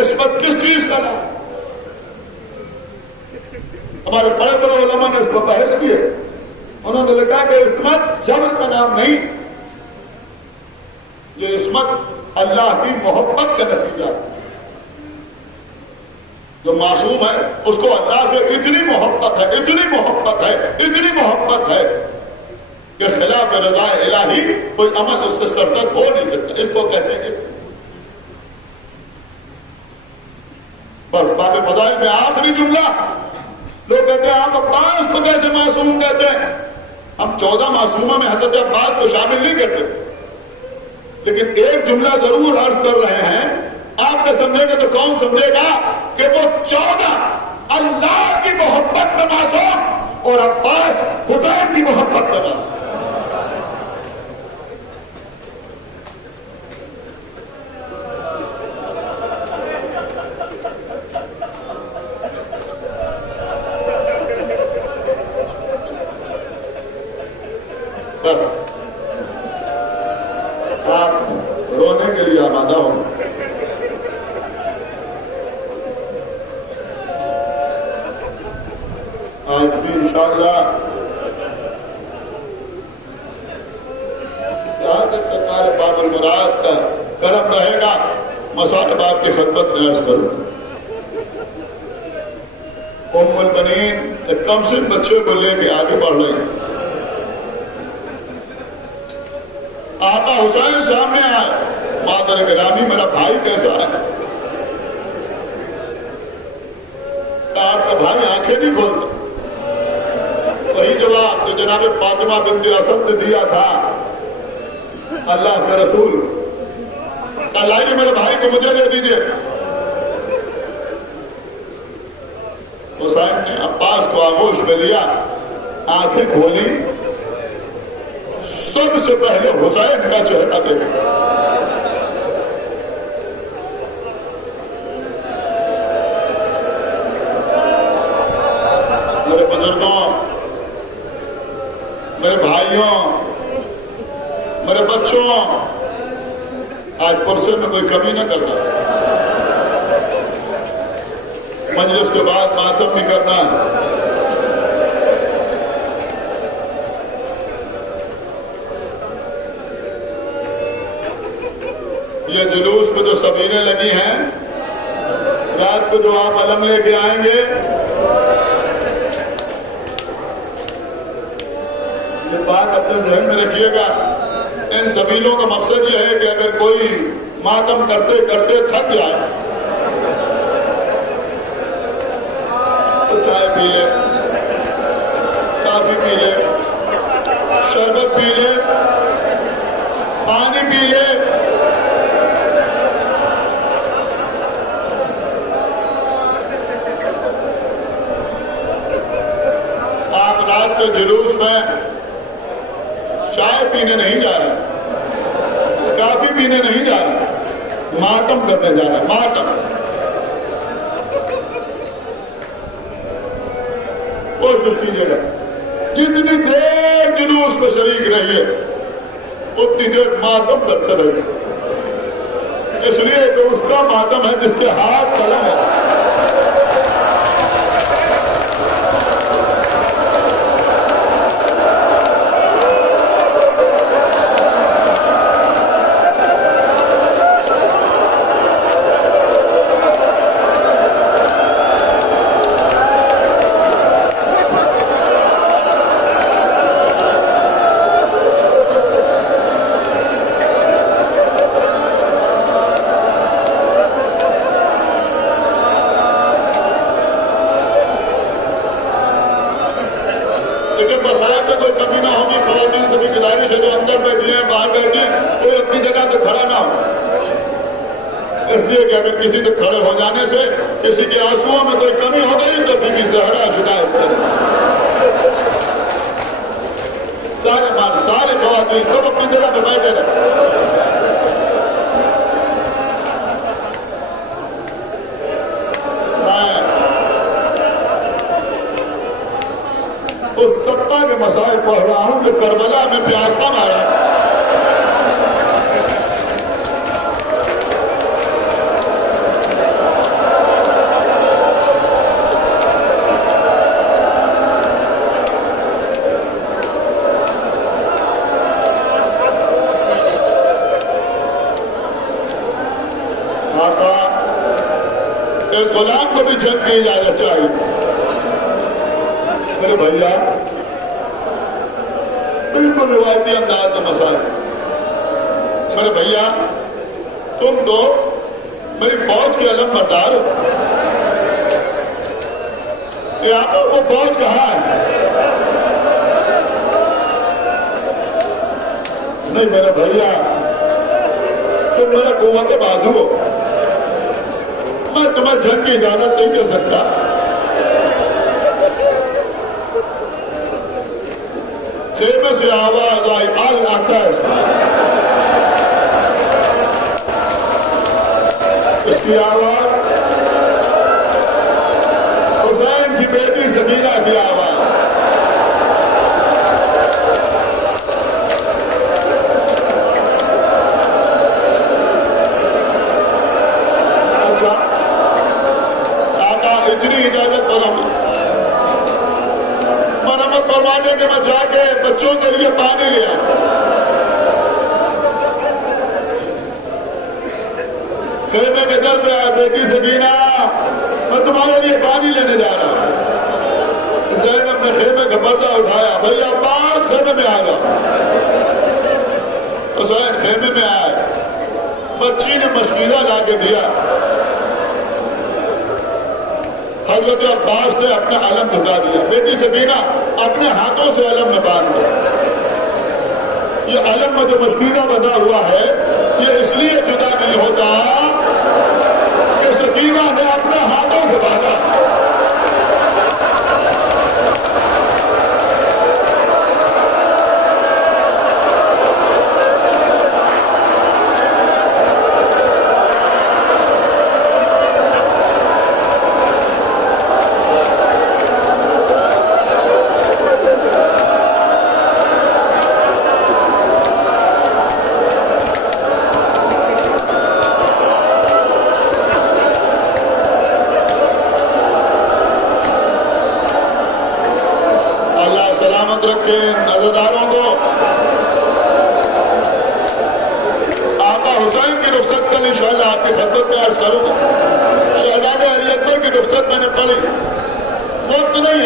عصمت کس چیز کا نام؟ ہمارے بڑے بڑے علماء نے اس کو بحث کی ہے. انہوں نے لکھا کہ عصمت جبر کا نام نہیں، یہ عصمت اللہ کی محبت کا نتیجہ ہے. جو معصوم ہے اس کو اللہ سے اتنی محبت ہے، اتنی محبت ہے، اتنی محبت ہے کہ خلاف رضا الہی کوئی عمل اس سے سرزد ہو نہیں سکتا. اس کو کہتے ہیں بس باب فضائل میں آخری جملہ. لوگ کہتے ہیں آپ عباس کو کیسے معصوم کہتے ہیں؟ ہم 14 معصوموں میں حضرت عباس کو شامل نہیں کرتے، لیکن ایک جملہ ضرور عرض کر رہے ہیں. آپ نے سمجھے گا تو کون سمجھے گا کہ وہ 14 اللہ کی محبت میں معصوم اور عباس حسین کی محبت میں معصوم. بس آپ رونے کے لیے آمادہ ہوں. آج بھی انشاءاللہ جہاں تک سرکار باب المراد کا کرم رہے گا مصاحب آپ کی خدمت میں عرض کروں. ام البنین کم سے بچے کو لے کے آگے بڑھ رہے ہیں. آقا حسین سامنے آئے، مادر گرامی میرا بھائی کیسا ہے؟ آپ کا بھائی آنکھیں نہیں کھولتا. وہی جواب جو جناب فاطمہ بنت اسد نے دیا تھا اللہ کے رسول لائیے میرے بھائی کو مجھے دے دیجیے. حسین نے عباس کو آغوش میں لیا, آنکھیں کھولی, سب سے پہلے حسین کا چہرہ دیکھا. میرے بزرگوں, میرے بھائیوں, میرے بچوں, آج پرسے میں کوئی کمی نہ کرنا, مجلس کے بعد ماتم بھی کرنا ہے. یہ جلوس پہ جو سبیریں لگی ہیں, رات کو جو آپ علم لے کے آئیں گے, یہ بات اپنے ذہن میں رکھیے گا. ان سبیلوں کا مقصد یہ ہے کہ اگر کوئی ماتم کرتے کرتے تھک جائے تو چائے پی لے, کافی پی لے, شربت پی لے, پانی پی لے. آپ رات کے جلوس میں چائے پینے نہیں جا رہے, کافی پینے نہیں جا رہے, ماتم کرنے جا رہے ہیں. ماتم کوشش کیجیے گا جتنی دیر جلوس میں شریک رہیے اتنی دیر ماتم کرتے رہیے, اس لیے کہ اس کا ماتم ہے جس کے ہاتھ قلم ہے. اس لیے کہ اگر کسی کے کھڑے ہو جانے سے کسی کے آنسوؤں میں کوئی کمی ہو گئی تو بی بی زہرا شکایت کرے. سارے خواتین سب اپنی جگہ پہ بیٹھے رہے. میں اس سطح کے مسائل پڑھ رہا ہوں کہ کربلا میں پیاسا مارا. اس غلام کو بھی جنگ کی اجازت چاہیے. میرے بھیا بالکل روایتی انداز میں مسائل. میرے بھیا تم تو میری فوج کے علم بردار ہو, یہاں پر وہ فوج کہاں ہے؟ نہیں میرے بھیا تم میرا قوت بازو ہو, میں تمہیں جنگ کی اجازت نہیں دے سکتا. خیمے سے آواز آئی العطش. اس کی آواز حسین کی بیٹی سکینہ کی آواز. اچھا اتنی اجازت فرما, مرمت فرما دے کہ میں جا کے بچوں کے لیے پانی لے آؤں. خیمے کے در پہ آیا, بیٹی سکینہ میں تمہارے لیے پانی لینے جا رہا ہوں. زینب نے خیمے کا پردہ اٹھایا, بھائی عباس خیمے میں آ جاؤ. حسین خیمے میں آئے, بچی نے مشکلہ لا کے دیا. حضرت عباس نے اپنا علم جھکا دیا، بیٹی سکینہ اپنے ہاتھوں سے علم میں باندھ دیا۔ یہ علم میں جو مشکورہ بنا ہوا ہے یہ اس لیے جدا نہیں ہوتا کہ سکینہ نے اپنے ہاتھوں سے باندھا۔ رکھے نظرداروں کو۔ آقا حسین کی رخصت کل انشاءاللہ آپ کی خدمت میں عرض کروں گا۔ شہزادہ علی اکبر کی رخصت میں نے پڑھی، وقت نہیں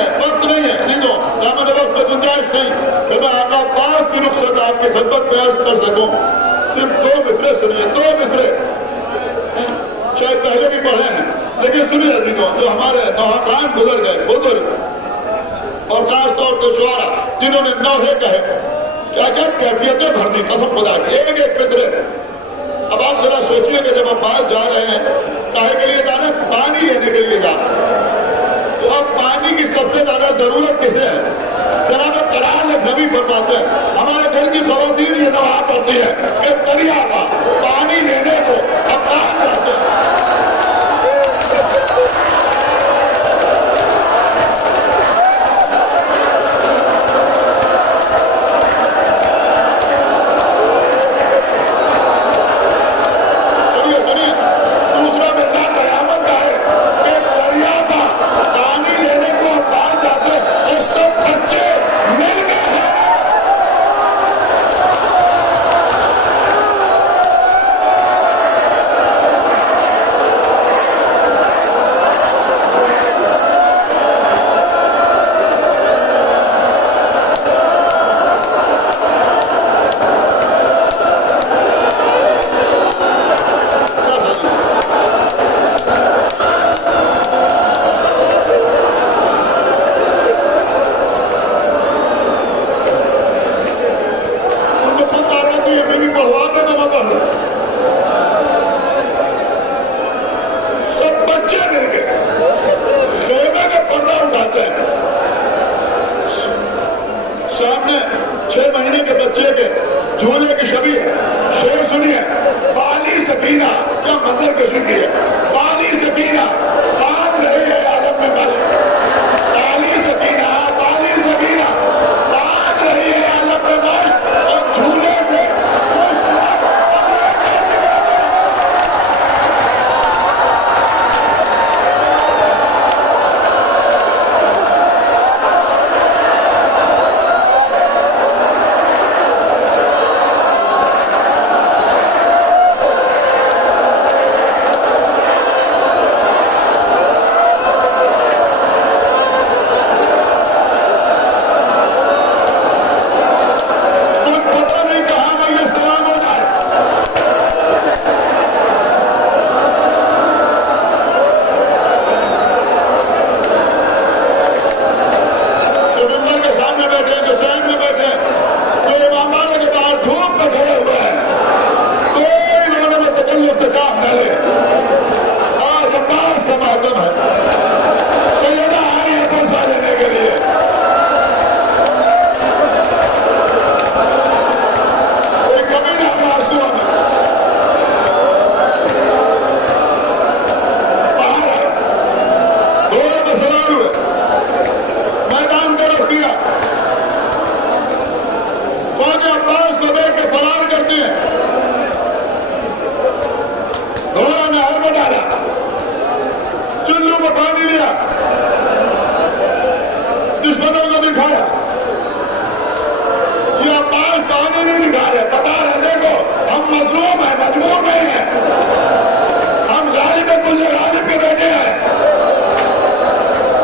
ہے چیزوں دامن وقت میں گنجائش نہیں کہ میں آقا عباس کی رخصت آپ کی خدمت میں عرض کر سکوں۔ صرف 2 مصرے سنیے، 2 مصرے شاید پہلے بھی پڑھے ہیں لیکن سنیے عزیزوں، جو ہمارے نوحقان گزر گئے بزرگ اور خاص طور پہ شعراء جنہوں نے نوحے کہے، کیا کیا کیفیتیں بھر دی قسم خدا کی، ایک ایک مصرے۔ اب آپ ذرا سوچیے کہ جب ہم باہر جا رہے ہیں کاہے کے لیے جانا؟ پانی لینے کے لیے جانا، تو اب پانی کی سب سے زیادہ ضرورت کسے ہے؟ جناب قرآن نبی فرماتے ہیں ہمارے گھر کی خواتین یہ دعا کرتی ہے کہ دریا کا پانی لینے کو اب کہاں جاتے ہیں؟ سامنے 6 مہینے کے بچے کے جھولے کی شبیہ ہے، شعر سنیے، بالی سکینہ کیا منظر کشی کی ہے، بالی سکینہ باندھ رہی ہے عالم میں مشق، بالی سکینہ باندھ رہی ہے عالم میں مشق اور جھولے سے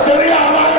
دریا ہمارے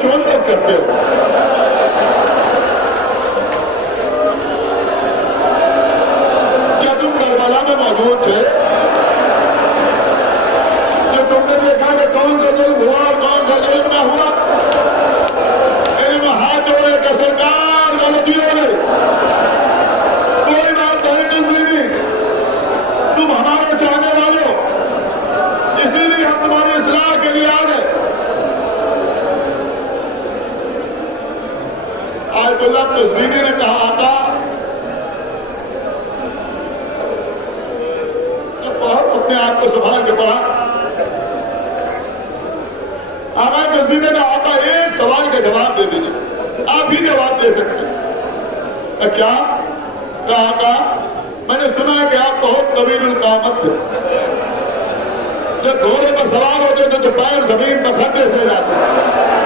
کیوں سب کرتے ہو؟ کیا تم کربلا میں موجود تھے؟ جو تم نے دیکھا کہ کون سا ظلم ہوا اور کون سا ظلم نہ ہوا؟ میں ہاتھ جوڑے کہ سرکار غلطی ہو گئی، کوئی بات نہیں، تم ہمارے چاہنے والے ہو، اسی لیے ہم تمہاری اصلاح کے لیے آ گئے۔ آیت اللہ تسلیمی نے کہا آقا اپنے آپ کو سنبھال کے پڑھا۔ آقا تسلیمی نے کہا آقا ایک سوال کا جواب دے دیجیے، آپ ہی جواب دے سکتے ہیں۔ کیا؟ کہا آقا میں نے سنا ہے کہ آپ بہت طویل القامت تھے، جب گھوڑے پر سوار ہوتے تھے تو پیر زمین پر خطے سے جاتے